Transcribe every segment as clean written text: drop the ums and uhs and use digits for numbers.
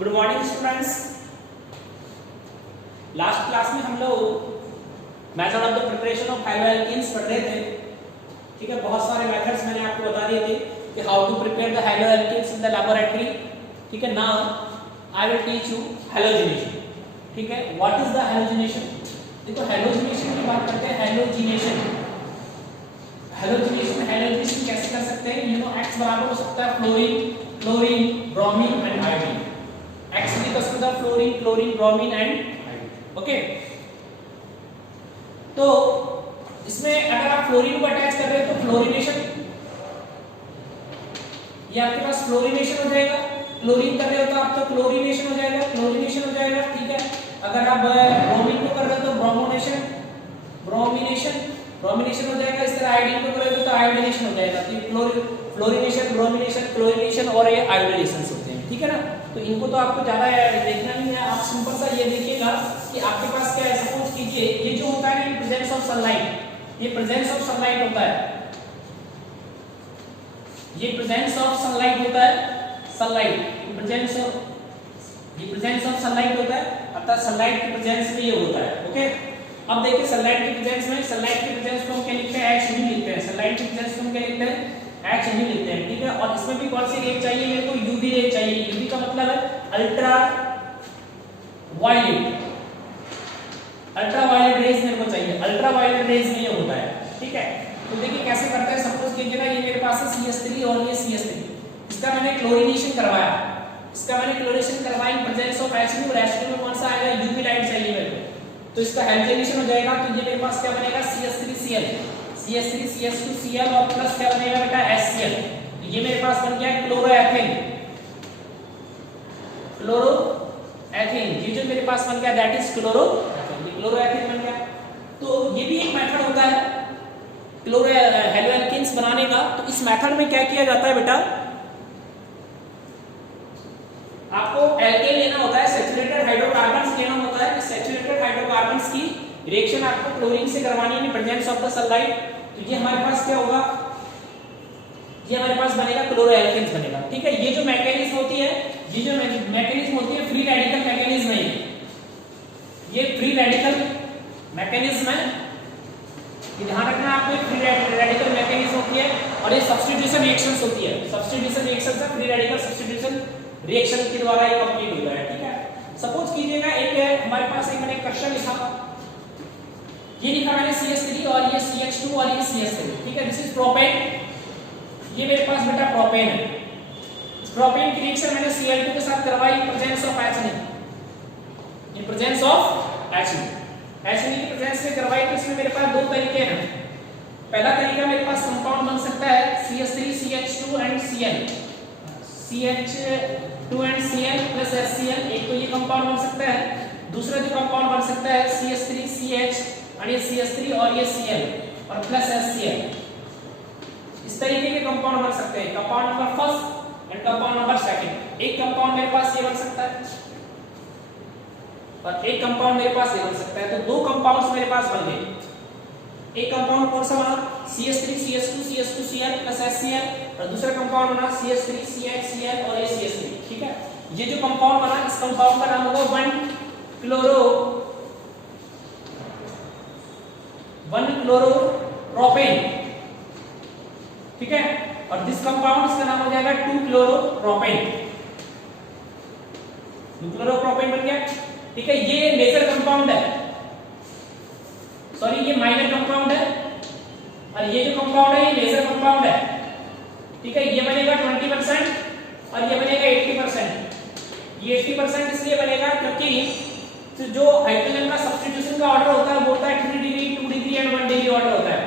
Good morning students. Last class में हम लोग method of the preparation of haloalkanes पढ़ रहे थे। ठीक है, बहुत सारे मेथड्स मैंने आपको बता दिए थे कि how to prepare the haloalkanes in the laboratory. ठीक है, now I will teach you halogenation. ठीक है, व्हाट इज द हैलोजिनेशन? देखो हैलोजिनेशन की बात करते हैं। हैलोजिनेशन कैसे कर सकते हैं? यू नो X बराबर हो सकता है chlorine, bromine and iodine. X भी कर सकता है chlorine, bromine and iodine. Okay, तो इसमें अगर आप फ्लोरीन को अटैच कर रहे हैं तो फ्लोरीनेशन, ये आपके पास फ्लोरीनेशन हो जाएगा। क्लोरीन कर रहे हो तो आप तो क्लोरीनेशन हो जाएगा। ठीक है, अगर आप ब्रोमीन को कर रहे हो तो ब्रोमिनेशन हो जाएगा। इस तरह आयोडीन को कर रहे हो तो आयोडीनेशन हो जाएगा। तो फ्लोरीनेशन, ब्रोमिनेशन, क्लोरीनेशन और ये आयोडीनेशन होते हैं। ठीक है ना, तो इनको तो आपको ज्यादा देखना नहीं है। आप सिंपल सा ये देखिएगा कि आपके पास क्या है। सपोज कीजिए ये जो होता है ना, प्रेजेंस ऑफ सनलाइट, ये प्रेजेंस ऑफ सनलाइट होता है। ये प्रेजेंस ऑफ सनलाइट होता है। प्रेजेंस ऑफ सनलाइट होता है, अर्थात सनलाइट की प्रेजेंस में ये होता है। ओके, अब देखिए सनलाइट की प्रेजेंस को हम क्या लिखते हैं? H नहीं लिखते हैं। सनलाइट की प्रेजेंस को हम क्या लिखते हैं? H नहीं लिखते हैं। ठीक है, और इसमें भी कौन सी रेज चाहिए मेरे को? UV रेज चाहिए। UV का मतलब है अल्ट्रा वायलेट रेज मेरे को चाहिए। अल्ट्रा वायलेट रेज में ये होता है। ठीक है, तो देखिए कैसे करते हैं। सपोज कीजिएगा ये मेरे पास है CH3 और ये CH3। इसका मैंने क्लोरीनेशन करवाया। इन प्रेजेंस ऑफ H2 और H2 में कौन सा आएगा? UV लाइट चाहिए मेरे को, तो इसका हैलोजिनेशन हो जाएगा। तो ये मेरे पास क्या बनेगा? CH3Cl, CH2Cl और प्लस क्या बनेगा बेटा? HCl। तो ये मेरे पास बन गया क्लोरोएथेन। ये जो मेरे पास बन गया दैट इज क्लोरोएथेन बन गया। तो ये भी एक मेथड होता है हैलोएल्केन्स बनाने का। तो इस मेथड में क्या किया जाता है बेटा? आपको एल्केन लेना होता है, सैचुरेटेड हाइड्रोकार्बन्स लेना होता है। सैचुरेटेड हाइड्रोकार्बन्स की रिएक्शन आपको क्लोरीन से करवानी है in presence of the sunlight. तो ये हमारे पास क्या होगा? ये हमारे पास बनेगा क्लोरोएल्केन्स बनेगा। ठीक है, ये जो मैकेनिज्म होती है, फ्री रेडिकल मैकेनिज्म है। ये फ्री रेडिकल मैकेनिज्म है, ये ध्यान रखना आपको। फ्री रेडिकल मैकेनिज्म होती है और ये सब्स्टिट्यूशन रिएक्शंस होती है। फ्री रेडिकल सब्स्टिट्यूशन रिएक्शन के द्वारा ये कंप्लीट होता है। ठीक है, सपोज कीजिएगा एक हमारे पास एक मैंने क्वेश्चन लिखा, ये लिखा मैंने CH3 और ये CH2 और ये CH3। ठीक है, दिस इज प्रोपेन। ये मेरे पास बेटा प्रोपेन है। प्रोपेन की रिएक्शन मैंने Cl2 के साथ करवाई इन प्रेजेंस ऑफ H की प्रेजेंस में करवाई। तो इसमें मेरे पास दो तरीके हैं। पहला तरीका मेरे पास कंपाउंड बन सकता है CH3 CH2 and Cl, CH2 and Cl plus HCl। एक तो ये कंपाउंड बन सकता है। दूसरा जो कंपाउंड बन सकता है CH3 CH और ये CH3 और ये Cl और प्लस HCl। इस तरीके के कंपाउंड बन सकते हैं, compound number first and compound number second. एक कंपाउंड मेरे पास ये बन सकता है और एक कंपाउंड मेरे पास ये बन सकता है। तो दो कंपाउंड्स मेरे पास बन गए। एक कंपाउंड कौन सा बना? CH3 CH2 CH2Cl plus HCl और दूसरा कंपाउंड बना CH3 CH Cl और ये CH3। ठीक है, ये जो कंपाउंड बना इस कंपाउंड का नाम होगा 1-क्लोरोप्रोपेन। ठीक है, और दिस कंपाउंड इसका नाम हो जाएगा 2-क्लोरोप्रोपेन। 2-क्लोरोप्रोपेन बन गया। ठीक है, ये मेजर कंपाउंड है, सॉरी ये माइनर कंपाउंड है और ये जो कंपाउंड है ये मेजर कंपाउंड है। ठीक है, ये बनेगा 20% और ये बनेगा 80%। ये 80% इसलिए बनेगा क्योंकि जो हाइड्रोजन का सब्स्टिट्यूशन का ऑर्डर होता है वो होता है 3 degree, 2 degree and 1 degree order होता है।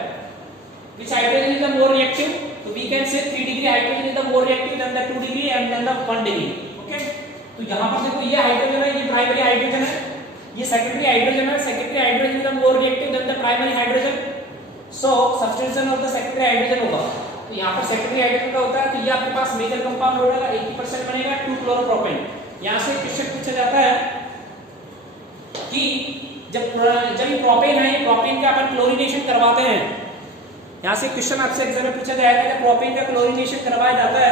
Which hydrogen is the more reactive? So we can say 3 degree hydrogen is the more reactive than the 2 degree and than the 1 degree. Okay? तो यहाँ पर देखो ये हाइड्रोजन है, ये प्राइमरी हाइड्रोजन है, ये सेकेंडरी हाइड्रोजन है। Secondary hydrogen is the more reactive than the primary hydrogen. So substitution of the secondary hydrogen होगा। तो यहाँ पर सेकेंडरी हाइड्रोजन का होता है, तो ये आपके पास मेजर कंपाउंड हो जाएगा, 80% बनेगा 2-क्लोरोप्रोपेन। यहाँ से क्वेश्चन पूछा जाता है कि जब प्रोपेन है, प्रोपेन का अपन क्लोरीनेशन करवाते हैं। यहाँ से क्वेश्चन आपसे एग्जाम में पूछा जाएगा कि प्रोपेन का क्लोरीनेशन करवाया जाता है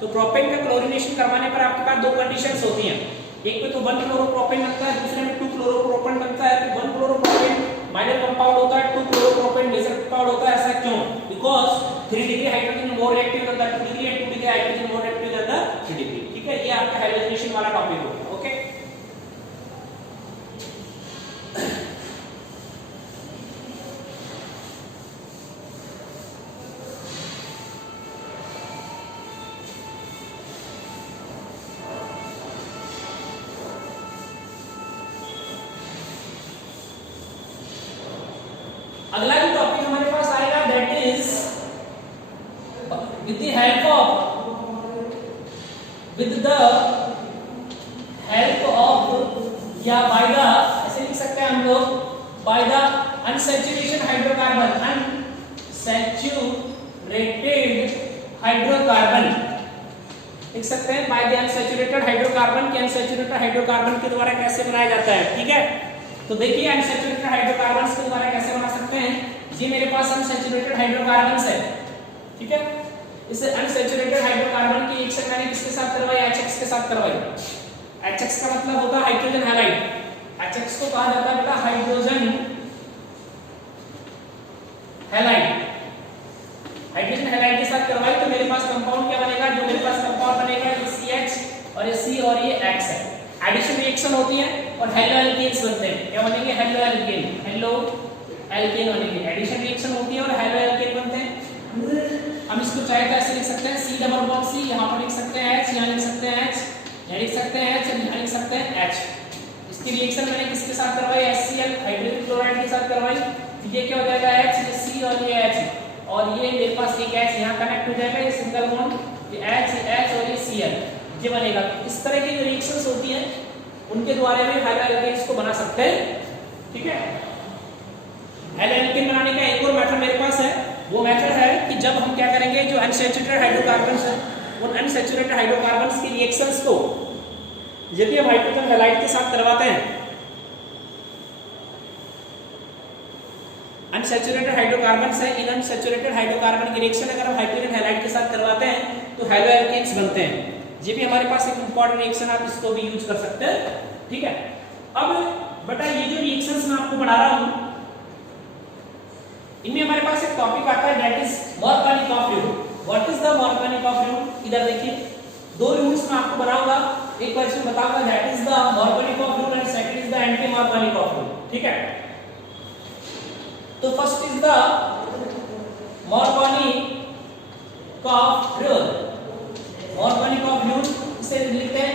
तो प्रोपेन का क्लोरीनेशन करवाने पर आपके पास दो कंडीशंस होती हैं, एक में तो 1 क्लोरोप्रोपेन बनता है, दूसरे में 2 क्लोरोप्रोपेन बनता है। तो 1 क्लोरोप्रोपेन माइनर कंपाउंड होता है, 2 क्लोरोप्रोपेन मेजर कंपाउंड होता है। ऐसा क्यों? Because 3 degree hydrogen more reactive than the 2 degree and 2 degree hydrogen more reactive than the 3 degree. ठीक है, ये आपका हाइड्रोजनेशन वाला टॉपिक होगा। ओके, अगला जो टॉपिक हमारे पास आएगा that is with the help of या बाय द, ऐसे लिख सकते हैं हम लोग, by the unsaturation hydrocarbon, unsaturated hydrocarbon लिख सकते हैं। बाय द अनसैचुरेटेड हाइड्रोकार्बन के अनसैचुरेटेड हाइड्रोकार्बन के द्वारा कैसे बनाया जाता है। ठीक है, तो देखिए अनसैचुरेटेड हाइड्रोकार्बन्स के द्वारा कैसे बना सकते हैं। ये मेरे पास अनसैचुरेटेड हाइड्रोकार्बन्स है, ठीक है। इस अनसैचुरेटेड हाइड्रोकार्बन की रिएक्शन मैंने किसके साथ करवाई, HX के साथ करवाई। HX का मतलब होता है हाइड्रोजन हैलाइड। HX को कहा जाता है बेटा हाइड्रोजन हैलाइड। हाइड्रोजन हैलाइड के साथ करवाई तो मेरे पास कंपाउंड क्या बनेगा, जो मेरे पास कंपाउंड बनेगा ये CH और ये C और ये X है। एडिशन रिएक्शन होती है और हेलो एल्केन्स बनते हैं। क्या बनेंगे? हेलो एल्केन, हेलो एल्केन बनेंगे। एडिशन रिएक्शन होती है और हेलो एल्केन बनते हैं। हम इसको चाहे तो ऐसे लिख सकते हैं C डबल बॉन्ड C, यहाँ पर लिख सकते हैं H, यहाँ लिख सकते हैं H, यहाँ लिख सकते हैं H, यहाँ लिख सकते हैं H। इसकी रिएक्शन मैंने किसके साथ करवाई, HCl हाइड्रोजन क्लोराइड के साथ करवाई। ये क्या हो जाएगा H, ये C और ये H और ये मेरे पास एक H यहाँ कनेक्ट हो जाएगा, ये सिंगल बॉन्ड, ये H और ये Cl, ये बनेगा। इस तरह की जो रिएक्शंस होती हैं उनके द्वारा भी हेलो एल्केन्स को बना सकते हैं। ठीक है, हेलो एल्केन बनाने का एक और मेथड मेरे पास है। वो मेथड है कि जब हम क्या करेंगे, जो अनसैचुरेटेड हाइड्रोकार्बन्स हैं उन अनसैचुरेटेड हाइड्रोकार्बन्स की रिएक्शंस को जब हम हाइड्रोजन हैलाइड के साथ करवाते हैं, अनसैचुरेटेड हाइड्रोकार्बन्स है, इन अनसैचुरेटेड हाइड्रोकार्बन की रिएक्शन अगर हम हाइड्रोजन हैलाइड के साथ करवाते हैं तो हेलो एल्केन्स बनते हैं। ये भी हमारे पास एक इंपॉर्टेंट रिएक्शन, आप इसको भी यूज कर सकते हैं। ठीक है, अब बेटा ये जो रिएक्शंस मैं आपको पढ़ा रहा हूं इनमें हमारे पास एक टॉपिक आता है that is Markovnikov rule. What is the Markovnikov rule? इधर देखिए, दो रूल्स मैं आपको बनाऊंगा, एक क्वेश्चन बताऊंगा that is the Markovnikov rule and second is the anti Markovnikov rule. ठीक है, तो first is the Markovnikov rule. Markovnikov rule इसे लिखते हैं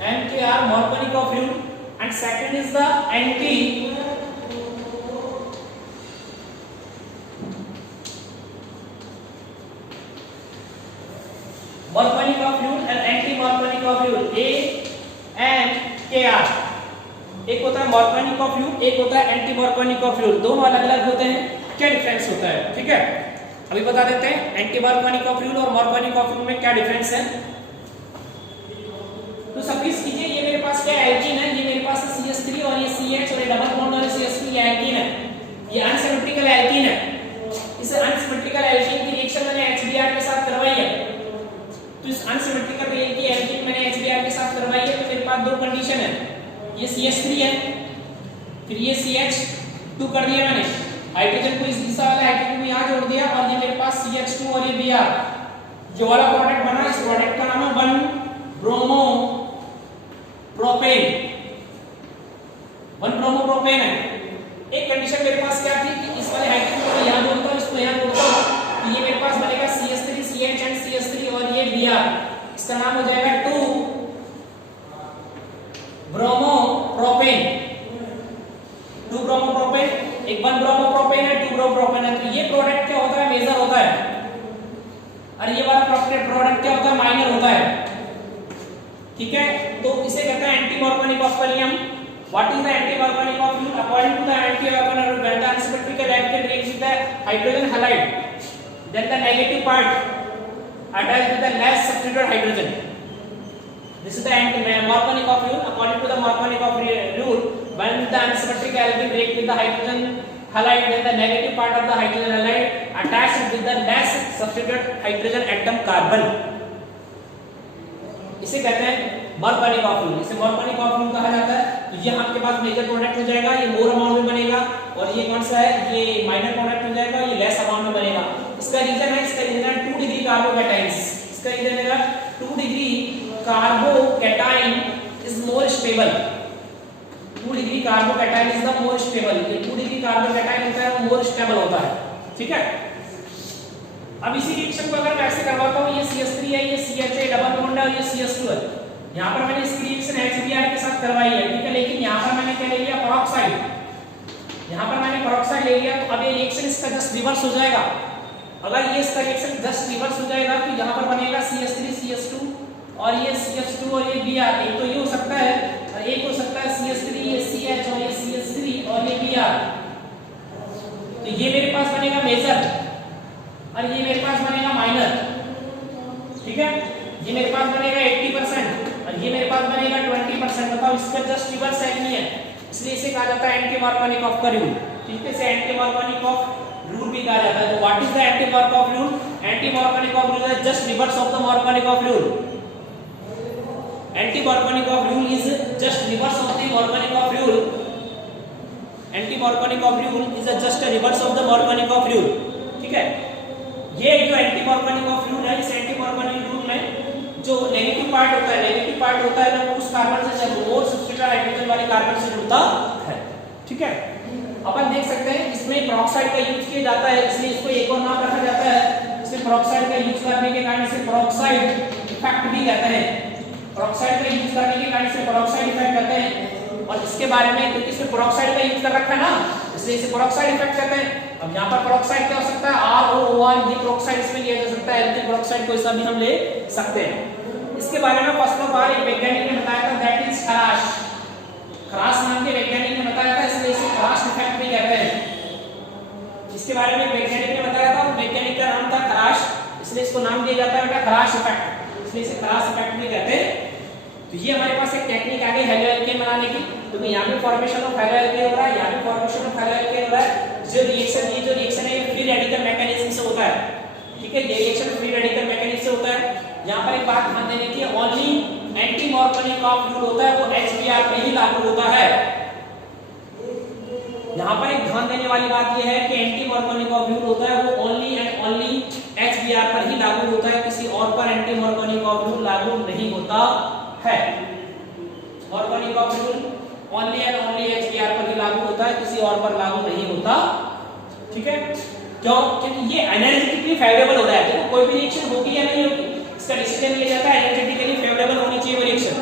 MKR Markovnikov rule and second is the anti Markovnikov rule and anti Markovnikov rule, AMKR। एक होता है Markovnikov rule, एक होता है एंटी मार्कोनिकॉफ रूल। दोनों अलग अलग होते हैं, क्या डिफरेंस होता है? ठीक है, अभी बता देते हैं एंटी मार्कोनिकॉफ रूल और मार्कोनिकॉफ रूल में क्या डिफरेंस है। तो सब्सिस कीजिए, ये मेरे पास क्या एल्कीन है, ये मेरे पास CH3 और ये CH और ये डबल बॉन्ड और CH3, ये एल्कीन है, ये अनसिमेट्रिकल एल्कीन है। इस अनसिमेट्रिकल एल्कीन की रिएक्शन मैंने HBr के साथ करवाई है। तो इस अनसिमेट्रिकल एल्कीन मैंने HBr के साथ करवाई है, तो मेरे पास दो कंडीशन है, ये CH3 है, फिर ये CH2 कर दिया मैंने, हाइड्रोजन को इस दिशा वाले हाइड्रोजन को यहां जोड़ दिया और ये मेरे पास CH2 और ये Br, जो वाला प्रोडक्ट बना, इस प्रोडक्ट का नाम है 1 ब्रोमो प्रोपेन। 1 ब्रोमो प्रोपेन है। एक कंडीशन मेरे पास क्या थी कि इस वाले हाइड्रोजन को यहां जोड़ता हूं, इसको यहां जोड़ता हूं, तो ये मेरे पास बनेगा CH3 CH एंड CH3 और ये Br, इसका नाम हो जाएगा 2 ब्रोमो प्रोपेन। 2 ब्रोमो प्रोपेन, एक 1 ब्रोमो प्रोपेन है, 2 ब्रोमो प्रोपेन है। तो ये प्रोडक्ट क्या होता है, मेजर होता है, और ये वाला प्रोडक्ट क्या होता है, माइनर होता है। ठीक है, तो इसे कहते हैं एंटी मार्कोनिकॉफ का नियम। What is the anti Markovnikov rule? According to the anti Markovnikov rule, when the unsymmetrical alkene reacts with the hydrogen halide, then the negative part attached with the less substituted hydrogen. This is the anti Markovnikov rule. According to the Markovnikov rule, when the unsymmetric alkene reacts with the hydrogen halide, then the negative part of the hydrogen halide attached with the less substituted hydrogen atom carbon. इसे कहते हैं मॉर्गेनिक of fluid. इसे मॉर्गेनिक of fluid कहा जाता है। तो ये आपके पास मेजर प्रोडक्ट हो जाएगा, ये मोर अमाउंट में बनेगा, और ये कौन सा है, ये माइनर प्रोडक्ट हो जाएगा, ये लेस अमाउंट में बनेगा। इसका रीजन है 2 डिग्री कार्बोकैटायंस। इसका रीजन है 2 degree carbocation is more stable. 2 degree carbocation is the more stable. ये 2 डिग्री कार्बोकैटायन होता है वो मोर स्टेबल होता है, ठीक है। अब इसी रिएक्शन को अगर मैं ऐसे करवाता हूं, ये CH3 है, ये CH डबल बॉन्ड है और ये CH2 है। यहां पर मैंने इसकी रिएक्शन HBr के साथ करवाई है, ठीक है, लेकिन यहां पर मैंने क्या ले लिया, पेरोक्साइड। यहां पर मैंने पेरोक्साइड ले लिया, तो अब ये रिएक्शन इसका जस्ट रिवर्स हो जाएगा। अगर ये इसका रिएक्शन जस्ट रिवर्स हो जाएगा तो यहां पर बनेगा CH3 CH2 और ये CH2 और ये Br। एक तो ये हो सकता है और एक हो सकता है CH3 ये CH और ये CH3 और ये Br। तो ये मेरे पास बनेगा मेजर और ये मेरे पास बनेगा माइनर, ठीक है। ये मेरे पास बनेगा 80% और ये मेरे पास बनेगा 20%। बताओ इसका जस्ट रिवर्स है नहीं है, इसलिए इसे कहा जाता है एंटी मार्कोनिकॉफ का रूल, ठीक है। इसे एंटी मार्कोनिकॉफ रूल भी कहा जाता है। तो what is the anti Markovnikov rule? Anti Markovnikov rule is just reverse of the Markovnikov rule. Anti Markovnikov rule is just reverse of the Markovnikov rule. Anti Markovnikov rule is just a reverse of the Markovnikov rule, ठीक है। ये जो anti Markovnikov rule है, इस anti Markovnikov rule में जो negative part होता है, नेगेटिव पार्ट होता है ना, उस कार्बन से जब मोर सब्स्टिट्यूटेड हाइड्रोजन वाले कार्बन से जुड़ता है, ठीक है। अपन देख सकते हैं इसमें पेरोक्साइड का यूज किया जाता है, इसलिए इसको एक और नाम रखा जाता है। इसमें पेरोक्साइड का यूज करने के कारण इसे पेरोक्साइड इफेक्ट भी कहते हैं। पेरोक्साइड का यूज करने के कारण इसे पेरोक्साइड इफेक्ट कहते हैं। और इसके बारे में, क्योंकि इसमें पेरोक्साइड का यूज कर रखा है ना, इसलिए इसे पेरोक्साइड इफेक्ट कहते हैं। अब यहाँ पर पेरोक्साइड क्या हो सकता है, ROOR, ये पेरोक्साइड इसमें लिया जा सकता है, एल्किल पेरोक्साइड कोई सा भी हम ले सकते हैं। इसके बारे में फर्स्ट ऑफ ऑल एक वैज्ञानिक ने बताया था, दैट इज खराश। खराश नाम के वैज्ञानिक ने बताया था, इसलिए इसे खराश इफेक्ट भी कहते हैं। इसके बारे में वैज्ञानिक ने बताया था, वैज्ञानिक का नाम था खराश, इसलिए इसको नाम दिया जाता है बेटा खराश इफेक्ट, इसलिए इसे खराश इफेक्ट भी कहते हैं। तो ये हमारे पास एक टेक्निक आ गई हेलोएल्केन बनाने की, क्योंकि यहाँ पे फॉर्मेशन ऑफ हेलोएल्केन हो रहा है, यहाँ पे फॉर्मेशन ऑफ हेलोएल्केन हो रहा है। जो रिएक्शन, ये जो रिएक्शन है ये फ्री रेडिकल मैकेनिज्म से होता है, ठीक है। ये रिएक्शन फ्री रेडिकल मैकेनिज्म से होता है। यहाँ पर एक बात ध्यान देने की, ओनली एंटी मार्कोनिकॉफ रूल होता है वो HBr पे ही लागू होता है। यहाँ पर एक ध्यान देने वाली बात ये है कि एंटी मार्कोनिकॉफ रूल होता है वो ओनली एंड ओनली HBr पर ही लागू होता है, किसी और पर एंटी मार्कोनिकॉफ रूल लागू नहीं होता है। Markovnikov rule only and only HBr पर ही लागू होता है, किसी और पर लागू नहीं होता, ठीक है। क्यों? क्योंकि ये एनर्जेटिकली फेवरेबल होता है। देखो कोई भी रिएक्शन होगी या नहीं होगी, इसका डिसीजन लिया जाता है एनर्जेटिकली फेवरेबल होनी चाहिए वो रिएक्शन,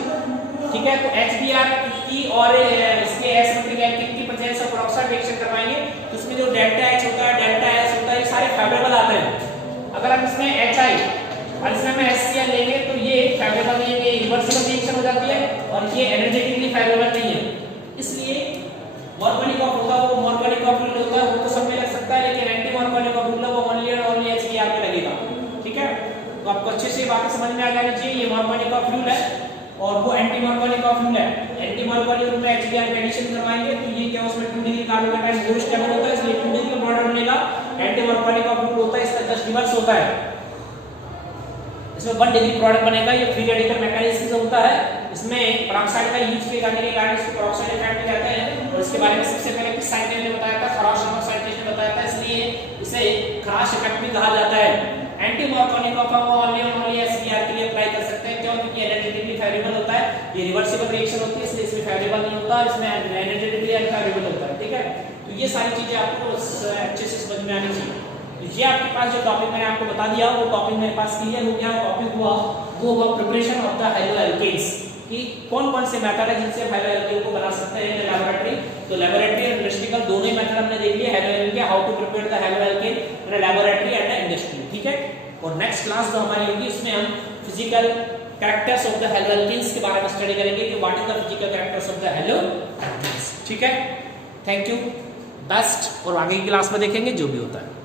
ठीक है। तो HBr की और इसके S की प्रेजेंस ऑफ पेरोक्साइड रिएक्शन करवाएंगे तो इसमें जो डेल्टा H होता है, डेल्टा S होता है, ये सारे फेवरेबल आते हैं। अगर हम इसमें HI और इसमें हम HCl लेंगे तो ये फेवरेबल नहीं है, ये रिवर्सिबल रिएक्शन हो जाती है और ये एनर्जेटिकली फेवरेबल नहीं है। इसलिए मार्कोनिकॉफ होता है वो मार्कोनिकॉफ रूल होता है वो तो सब में लग सकता है, लेकिन एंटी मार्कोनिकॉफ रूल है वो ओनली और ओनली HBr पे लगेगा, ठीक है। तो आपको अच्छे से बातें समझ में आ जानी चाहिए। ये मार्कोनिकॉफ रूल है और वो एंटी मार्कोनिकॉफ रूल है। एंटी मार्कोनिकॉफ रूल में HBr का एडिशन करवाएंगे तो ये क्या उसमें 2 डिग्री कार्बोकैटायन मोर स्टेबल होता है, इसलिए 2 डिग्री का प्रोडक्ट बनेगा। एंटी मार्कोनिकॉफ रूल होता है इसका जस्ट रिवर्स होता है, इसमें 1 डिग्री प्रोडक्ट बनेगा। ये फ्री रेडिकल मैकेनिज्म से होता है। इसमें पेरोक्साइड का यूज किए जाने के कारण इसको पेरोक्साइड इफेक्ट भी कहते हैं। और इसके बारे में सबसे पहले किस साइंटिस्ट ने बताया था, खराश नामक साइंटिस्ट ने बताया था, इसलिए इसे खराश इफेक्ट भी कहा जाता है। एंटी मार्कोनिकॉफ को ओनली और ओनली HBr के लिए अप्लाई कर सकते हैं, क्यों? क्योंकि एनर्जेटिकली फेवरेबल होता है, ये रिवर्सिबल रिएक्शन होती है, इसलिए इसमें फेवरेबल नहीं होता, इसमें एनर्जेटिकली अनफेवरेबल होता है, ठीक है। तो ये सारी चीजें आपको अच्छे से समझ में आनी चाहिए। ये आपके पास जो टॉपिक मैंने आपको बता दिया वो टॉपिक मेरे पास क्लियर हो गया। टॉपिक हुआ वो हुआ प्रिपरेशन ऑफ द हेलोएल्केन्स, कि कौन-कौन से मेथड है जिनसे हेलोएल्केन को बना सकते हैं इन लैबोरेटरी। तो लैबोरेटरी और इंडस्ट्रियल दोनों ही मेथड हमने देख लिए haloalkane, how to prepare the haloalkane in laboratory and industry, ठीक है। और नेक्स्ट क्लास जो हमारी होगी उसमें हम physical characters of the haloalkanes के बारे में स्टडी करेंगे कि what is the physical characters of the haloalkanes, ठीक है। थैंक यू, बेस्ट, और आगे की क्लास में देखेंगे जो भी होता है।